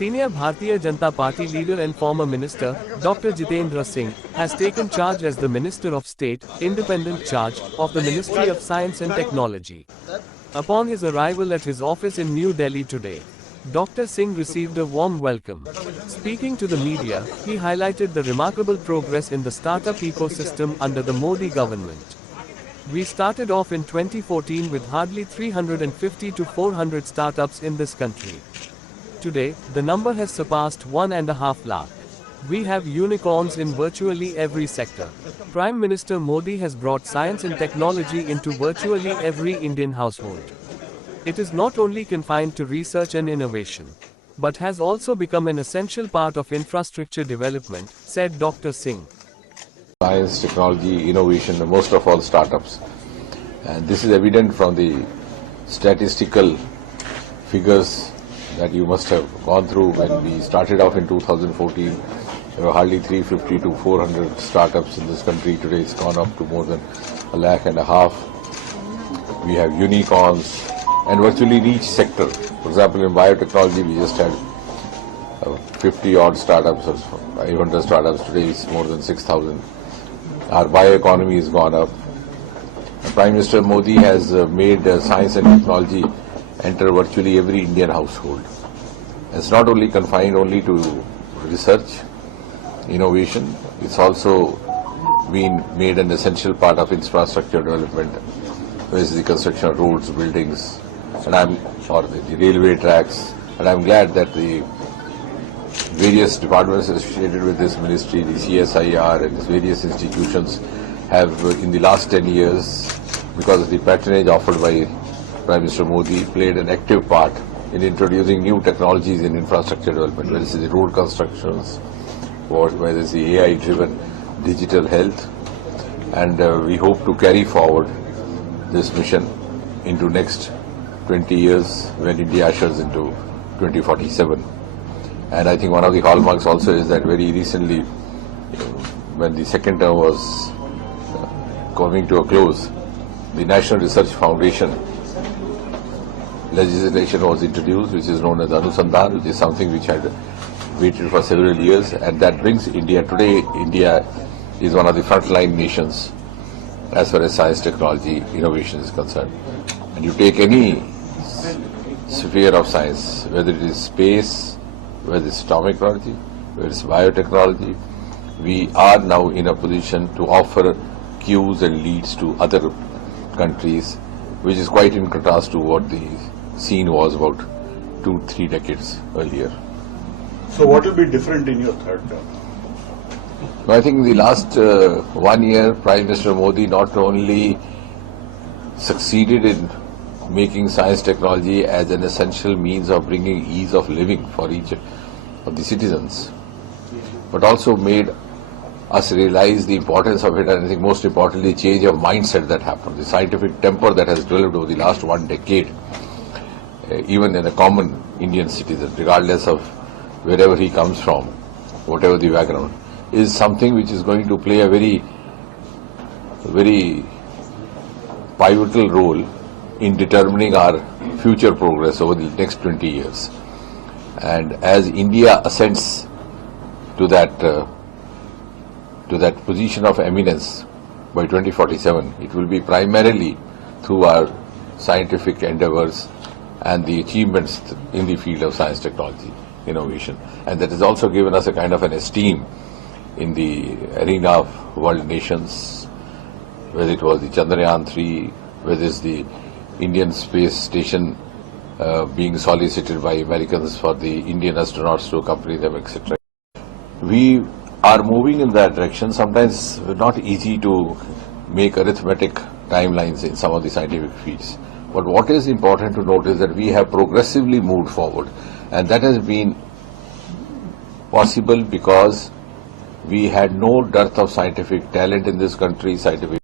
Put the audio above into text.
Senior Bharatiya Janata Party leader and former minister, Dr. Jitendra Singh, has taken charge as the Minister of State, independent charge, of the Ministry of Science and Technology. Upon his arrival at his office in New Delhi today, Dr. Singh received a warm welcome. Speaking to the media, he highlighted the remarkable progress in the startup ecosystem under the Modi government. We started off in 2014 with hardly 350 to 400 startups in this country. Today, the number has surpassed 1.5 lakh. We have unicorns in virtually every sector. Prime Minister Modi has brought science and technology into virtually every Indian household. It is not only confined to research and innovation, but has also become an essential part of infrastructure development, said Dr. Singh. Science, technology, innovation, most of all startups. And this is evident from the statistical figures that you must have gone through. When we started off in 2014, there were hardly 350 to 400 startups in this country. Today it's gone up to more than 1.5 lakh. We have unicorns and virtually in each sector. For example, in biotechnology, we just had 50 odd startups or 500 startups. Today it's more than 6,000. Our bioeconomy has gone up. Prime Minister Modi has made science and technology enter virtually every Indian household. It's not only confined only to research, innovation, it's also been made an essential part of infrastructure development, whether it's the construction of roads, buildings, or the railway tracks. And I'm glad that the various departments associated with this ministry, the CSIR and its various institutions have in the last 10 years, because of the patronage offered by Prime Minister Modi, played an active part in introducing new technologies in infrastructure development, whether it's the road constructions, or whether it's the AI-driven digital health. And we hope to carry forward this mission into next 20 years when India ushers into 2047. And I think one of the hallmarks also is that very recently, when the second term was coming to a close, the National Research Foundation legislation was introduced, which is known as Anusandhan, which is something which had waited for several years, and that brings India. Today, India is one of the frontline nations as far as science, technology, innovation is concerned. And you take any sphere of science, whether it is space, whether it's atomic technology, whether it's biotechnology, we are now in a position to offer cues and leads to other countries, which is quite in contrast to what the scene was about 2-3 decades earlier. So what will be different in your third term? I think in the last 1 year, Prime Minister Modi not only succeeded in making science technology as an essential means of bringing ease of living for each of the citizens, but also made us realize the importance of it, and I think most importantly, change of mindset that happened, the scientific temper that has developed over the last 1 decade, even in a common Indian citizen, regardless of wherever he comes from, whatever the background, is something which is going to play a very, very pivotal role in determining our future progress over the next 20 years. And as India ascends to that position of eminence by 2047, it will be primarily through our scientific endeavors and the achievements in the field of science, technology, innovation. And that has also given us a kind of an esteem in the arena of world nations, whether it was the Chandrayaan-3, whether it's the Indian space station being solicited by Americans for the Indian astronauts to accompany them, etc. We are moving in that direction. Sometimes it's not easy to make arithmetic timelines in some of the scientific fields. But what is important to note is that we have progressively moved forward. And that has been possible because we had no dearth of scientific talent in this country, scientific